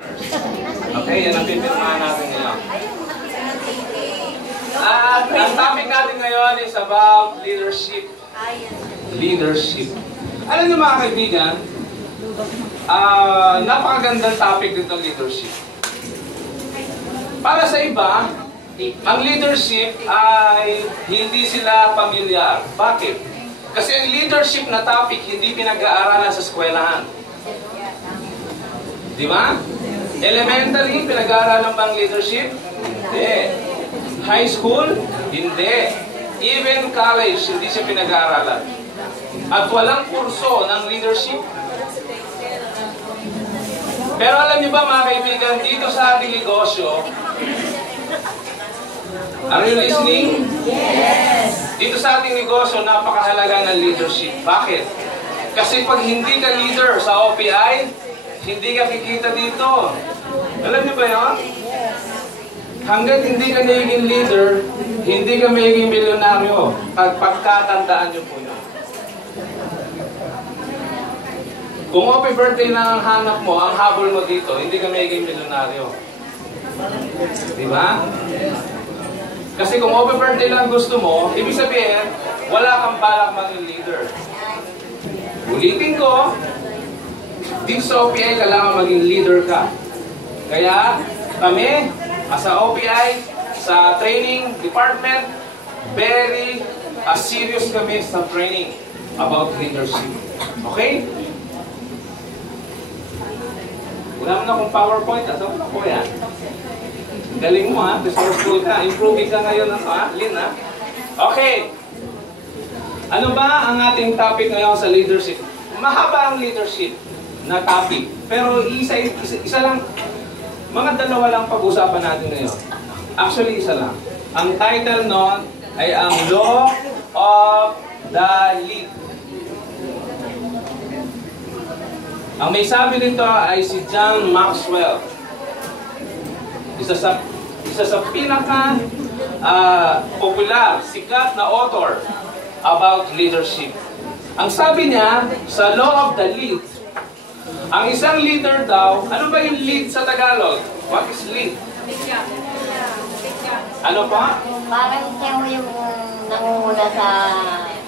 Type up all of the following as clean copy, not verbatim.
Okay, yan ang pipirmahan natin ngayon. At ang topic natin ngayon is about leadership. Leadership. Alam niyo mga kaibigan, napakagandang topic dito leadership. Para sa iba, ang leadership ay hindi sila pamilyar. Bakit? Kasi ang leadership na topic hindi pinag-aaralan sa eskwelahan. Di ba? Elementary, pinag-aaralan bang leadership? Hindi. High school? Hindi. Even college, hindi siya pinag-aaralan. At walang kurso ng leadership. Pero alam niyo ba mga kaibigan, dito sa ating negosyo, are you listening? Yes! Dito sa ating negosyo, napakahalaga ng leadership. Bakit? Kasi pag hindi ka leader sa OPI, hindi ka kikita dito. Alam niyo ba yun? Hanggat hindi ka naging leader, hindi ka magiging milyonaryo. At pagkatandaan niyo po yun. Kung happy birthday na ang hanap mo, ang habol mo dito, hindi ka magiging milyonaryo. Di ba? Kasi kung happy birthday lang gusto mo, ibig sabihin, wala kang balak maging leader. Ulitin ko, dito sa OPI, kailangan maging leader ka. Kaya, kami, sa OPI, sa training department, very serious kami sa training about leadership. Okay? Wala mo na kung PowerPoint, ato na po yan. Galing mo ha, resourceful ka, improving ka ngayon ha, Lynn ha. Okay. Ano ba ang ating topic ngayon sa leadership? Mahaba ang leadership na topic. Pero isa lang, mga dalawa lang pag-usapan natin ngayon. Actually, isa lang. Ang title nun ay ang Law of the Lead. Ang may sabi dito ay si John Maxwell. Isa sa pinaka popular, sikat na author about leadership. Ang sabi niya, sa Law of the Lead, ang isang leader daw, ano ba yung lead sa Tagalog? What is lead? Ano pa? Parang siya yung nangunguna sa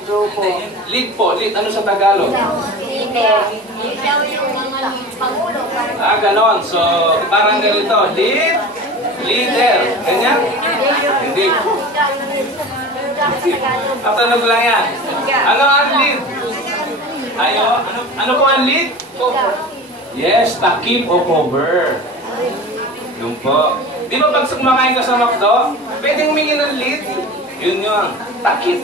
grupo. Lead po, lead. Ano sa Tagalog? Leader. Siya yung pangulo. Ganon. So, parang ganito. Lead, leader. Ganyan? Hindi. Tatanong lang yan. Ano ang lead? Ano po ang lead? Yes, takip o cover. Yun po. Di ba pag kumakain ka sa McDo, pwedeng humingi ng lead? Yun yun. Takip.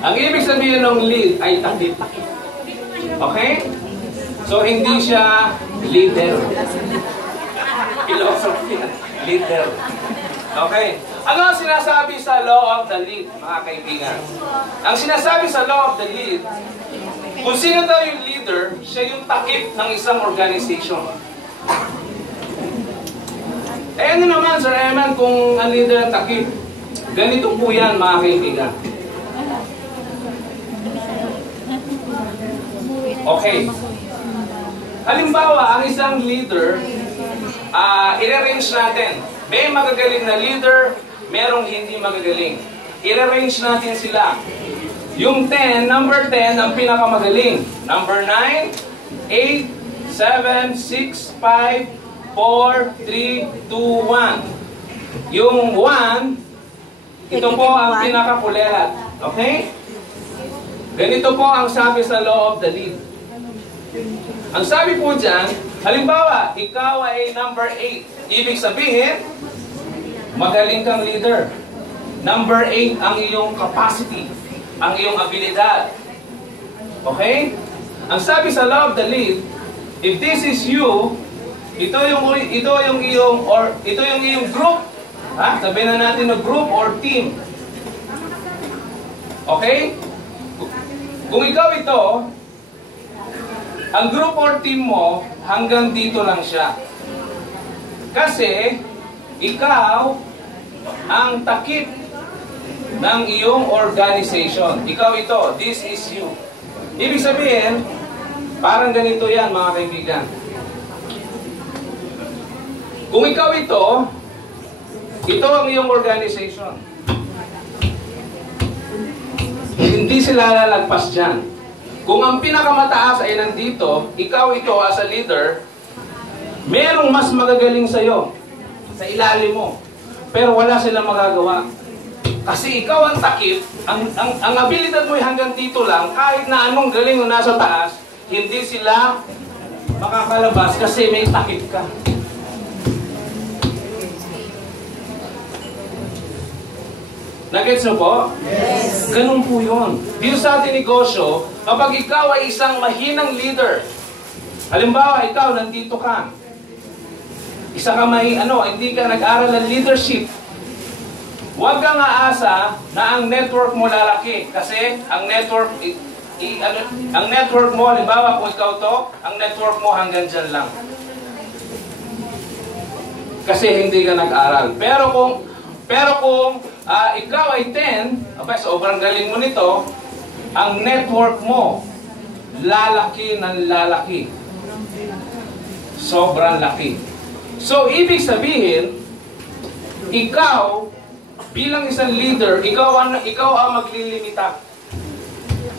Ang ibig sabihin ng lead ay takip. Okay? So, hindi siya leader. Philosophy. Leader. Okay? Ano ang sinasabi sa Law of the Lead, mga kaibigan? Ang sinasabi sa Law of the Lead, kung sino daw yung leader, siya yung takip ng isang organization. Eh ano naman, Sir Eman, kung ang leader ng takip? Ganito po yan, mga kaibigan. Okay. Halimbawa, ang isang leader, i-arrange natin. May magagaling na leader, merong hindi magagaling. I-arrange natin sila. Yung 10, number 10, ang pinakamagaling. Number 9, 8, 7, 6, 5, 4, 3, 2, 1. Yung 1, ito po ang pinakakulehat. Okay? Ganito po ang sabi sa Law of the Lead. Ang sabi po dyan, halimbawa, ikaw ay number 8. Ibig sabihin, magaling kang leader. Number 8 ang iyong capacity, ang iyong abilidad. Okay? Ang sabi sa Law of the Lead, if this is you, ito yung iyong group. Ha? Sabihin na natin na group or team. Okay? Kung ikaw ito, ang group or team mo, hanggang dito lang siya. Kasi, ikaw ang takip ng iyong organization. Ikaw ito, this is you. Ibig sabihin, parang ganito yan mga kaibigan. Kung ikaw ito ang iyong organization. Hindi sila lalagpas dyan. Kung ang pinakamataas ay nandito, ikaw ito as a leader, merong mas magagaling sa'yo, sa ilalim mo. Pero wala silang magagawa. Kasi ikaw ang takip, ang abilidad mo ay hanggang dito lang, kahit na anong galing na nasa taas, hindi sila makakalabas kasi may takip ka. Nagets mo po? Yes. Ganun po yun. Dito sa ating negosyo, kapag ikaw ay isang mahinang leader, halimbawa, ikaw, nandito ka. Isa ka hindi ka nag-aral ng leadership. Huwag kang aasa na ang network mo lalaki. Kasi ang network mo, halimbawa, kung ikaw to, ang network mo hanggang dyan lang. Kasi hindi ka nag-aral. Pero kung ikaw ay 10, sobrang galing mo nito, ang network mo, lalaki ng lalaki. Sobrang laki. So, ibig sabihin, ikaw, bilang isang leader, ikaw ang maglilimita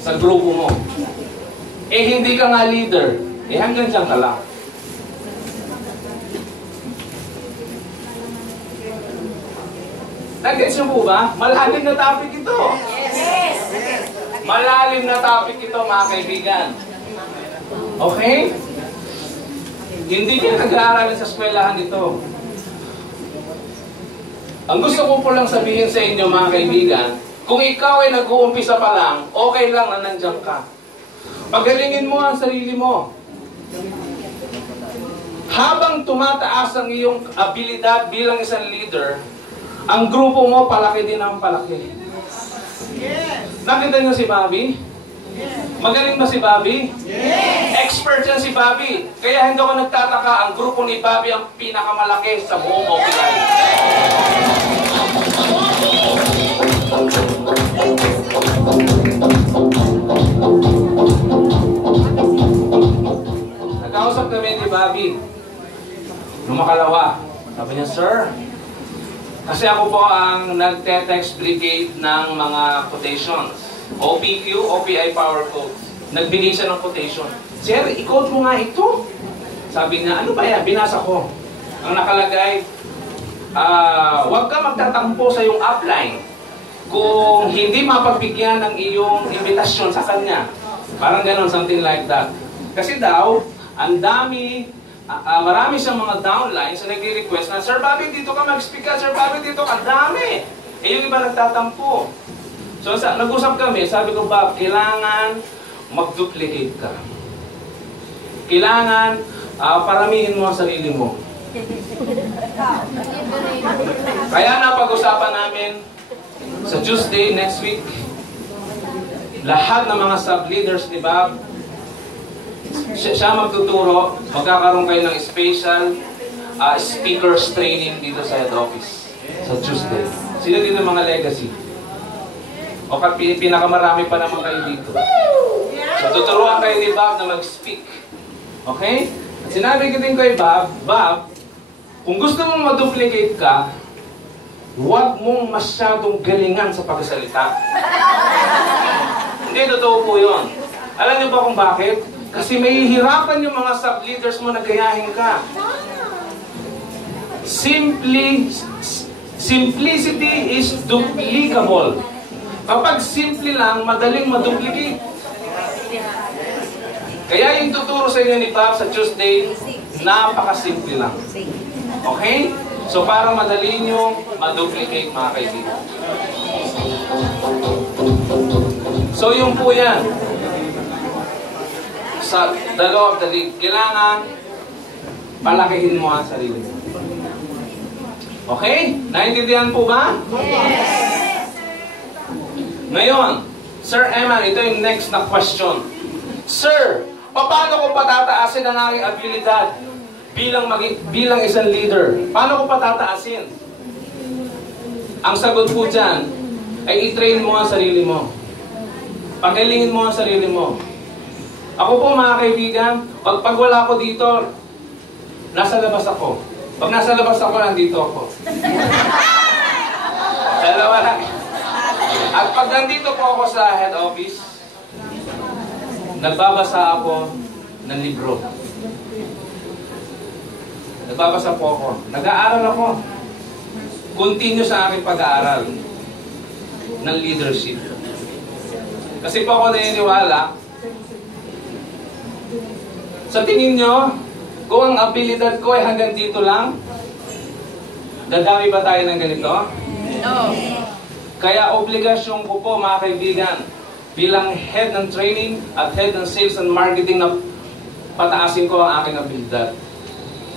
sa grupo mo. Hindi ka nga leader. Hanggang dyan ka lang. Nag-gets niyo po ba? Malalim na topic ito. Yes! Malalim na topic ito, mga kaibigan. Okay? Hindi kayo nag-aaral sa eskwelahan ito. Ang gusto ko po lang sabihin sa inyo, mga kaibigan, kung ikaw ay nag-uumpisa pa lang, okay lang na nandiyan ka. Pagalingin mo ang sarili mo. Habang tumataas ang iyong abilidad bilang isang leader, ang grupo mo palaki din ang palaki. Nakita niyo si Bobby? Magaling ba si Bobby? Expert yan si Bobby. Kaya hindi ako nagtataka, ang grupo ni Bobby ang pinakamalaki sa buong OPI. Nagkausap kami ni Bobby nung makalawa. Sabi niya, "Sir, kasi ako po ang nagte-text brigade ng mga quotations. OPQ, OPI Power Codes. Nagbigay siya ng quotation. Sir, i-code mo nga ito." Sabi niya, "Ano ba yan?" Binasa ko. Ang nakalagay, huwag ka magtatampo sa iyong upline kung hindi mapagbigyan ng iyong invitasyon sa kanya. Parang ganon, something like that. Kasi daw, ang dami, marami siyang mga downlines na nagre-request na, "Sir Bobby, dito ka mag-speak ka. Sir Bobby, dito ka." Dami! Yung iba nagtatampo. So, nag-usap kami, sabi ko, "Bob, kailangan mag-duplicate ka. Kailangan paramihin mo ang sarili mo." Kaya napag-usapan namin sa Tuesday next week, lahat ng mga sub-leaders ni Bob, siya magtuturo, magkakaroon kayo ng special speakers training dito sa head office sa Tuesday. Sino dito mga legacy? O pinakamarami pa naman kayo dito. So tuturuan kayo ni Bob na mag-speak. Okay? At sinabi ko din kay Bob, "Bob, kung gusto mong ma-duplicate ka, huwag mong masyadong galingan sa pagsasalita." Hindi, totoo po yun. Alam niyo ba kung bakit? Kasi may hihirapan yung mga sub-leaders mo na gayahin ka. Simplicity is duplicable. Kapag simple lang, madaling maduplicate. Kaya yung tuturo sa inyo ni Bob sa Tuesday, napakasimple lang. Okay? So para madali nyo maduplicate, mga kaibigan. So yung po yan. Sa dalawa of the league, kailangan palakihin mo ang sarili mo. Okay? Naintindihan po ba? Yes! Ngayon, Sir Eman, ito yung next na question. "Sir, paano ko patataasin ang aking abilidad bilang isang leader? Paano ko patataasin?" Ang sagot po dyan ay i-train mo ang sarili mo. Pagalingin mo ang sarili mo. Ako po, mga kaibigan, pag wala ko dito, nasa labas ako. Pag nasa labas ako, nandito ako. Dalawa lang. At pag nandito po ako sa head office, nagbabasa ako ng libro. Nagbabasa po ako. Nag-aaral ako. Continue sa aking pag-aaral ng leadership. Kasi po ako naniniwala, sa tingin nyo, kung ang abilidad ko ay hanggang dito lang, dadami ba tayo ng ganito? No. Kaya obligasyon ko po, mga kaibigan, bilang head ng training at head ng sales and marketing na pataasin ko ang aking abilidad.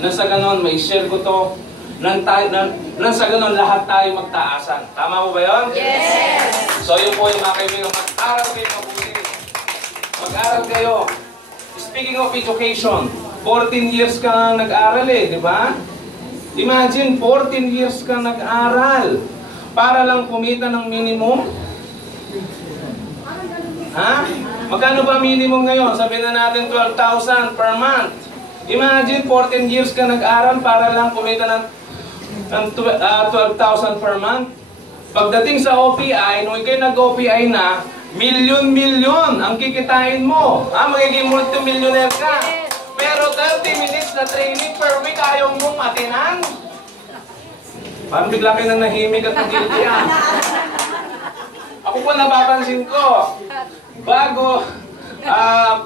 Nang sa ganon, may share ko to. Nang sa ganon, lahat tayo magtaasan. Tama mo ba yun? Yes! So yun po yung mga kaibigan, mag-aral kayo mabuti. Mag-aral kayo. Speaking of education, 14 years ka na nag-aral di ba? Imagine, 14 years ka nag-aral para lang kumita ng minimum. Ha? Magkano ba minimum ngayon? Sabihin na natin 12,000 per month. Imagine, 14 years ka nag-aral para lang kumita ng 12,000 per month. Pagdating sa OPI, nung ikaw'y nag-OPI na, milyon-milyon ang kikitain mo. Magiging multi-millionaire ka. Pero 30 minutes na training per week, ayaw mong matinan. Parang bigla kayo na nahimik at nag-guilty Ako po napapansin ko, bago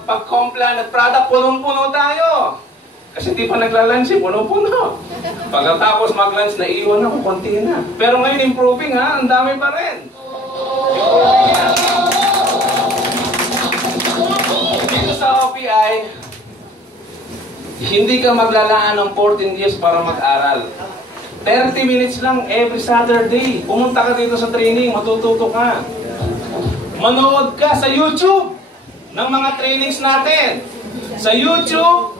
pag-complan at product, punong-puno tayo. Kasi di pa nagla-lunch, puno-puno. Pagkatapos mag-lunch, naiwan ako, konti na. Pero ngayon improving ang dami pa rin. Dito sa OPI, hindi ka maglalaan ng 14 years para mag-aral. 30 minutes lang every Saturday. Pumunta ka dito sa training, matututo ka. Manood ka sa YouTube ng mga trainings natin. Sa YouTube,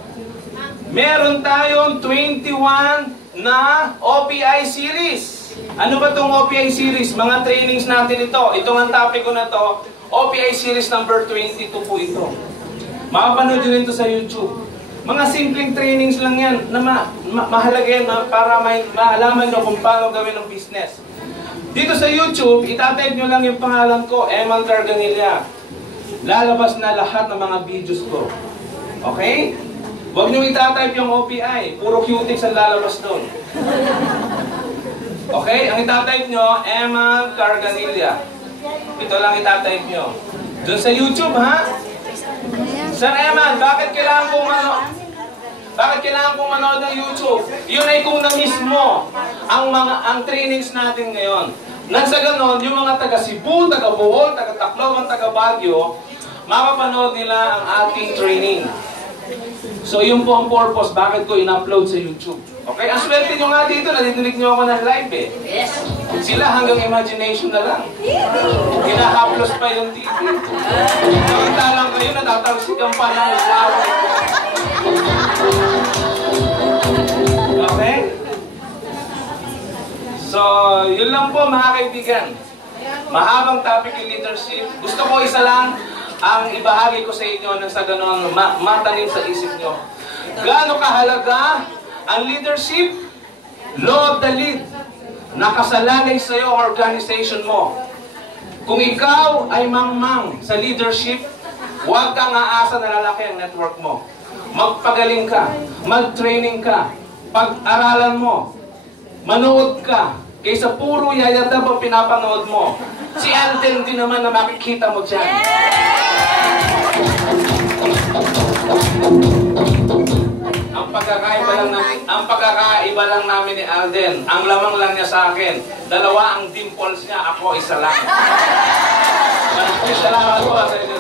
meron tayong 21 na OPI series. Ano ba itong OPI series? Mga trainings natin ito. Itong ang topic ko na to, OPI series number 22 po ito. Makapanood nyo ito sa YouTube. Mga simpleng trainings lang yan na mahalaga yan para maalaman nyo kung paano gawin ang business. Dito sa YouTube, itatype nyo lang yung pangalan ko, Eman Carganilla. Lalabas na lahat ng mga videos ko. Okay? Huwag nyo itatype yung OPI. Puro cutics ang lalabas doon. Okay? Ang itatype nyo, Eman Carganilla. Ito lang itatype nyo. Doon sa YouTube, ha? Sir Eman, bakit kailangan kong manood ng YouTube? Yun ay kung na-miss mo ang trainings natin ngayon. Nang sa ganon, yung mga taga Cebu, taga Bohol, taga Tacloban, taga Baguio, mapapanood nila ang ating training. So yun po ang purpose, bakit ko in-upload sa YouTube. Okay? Ang swerte nyo nga dito, nadidinig nyo ako ng live Sila hanggang imagination na lang. Hinahaplos pa yung TV. Samantalang kayo, natatalsikan pa ng usawa. Okay? So, yun lang po mga kaibigan. Mahabang topic yung leadership. Gusto ko isa lang ang ibahagi ko sa inyo nang sa ganon matanim sa isip nyo. Gaano kahalaga ang leadership? Law of the lead. Nakasalalay sa iyo ang organization mo. Kung ikaw ay mangmang sa leadership, huwag kang aasa na lalaki ang network mo. Magpagaling ka, mag-training ka, pag-aralan mo, manood ka, kaysa puro yayadab ang pinapanood mo. Si Alden din naman na makikita mo dyan. Ang pagkakaiba lang namin ni Alden, ang lamang lang niya sa akin, dalawa ang dimples niya, ako isa lang. Salamat po sa inyo.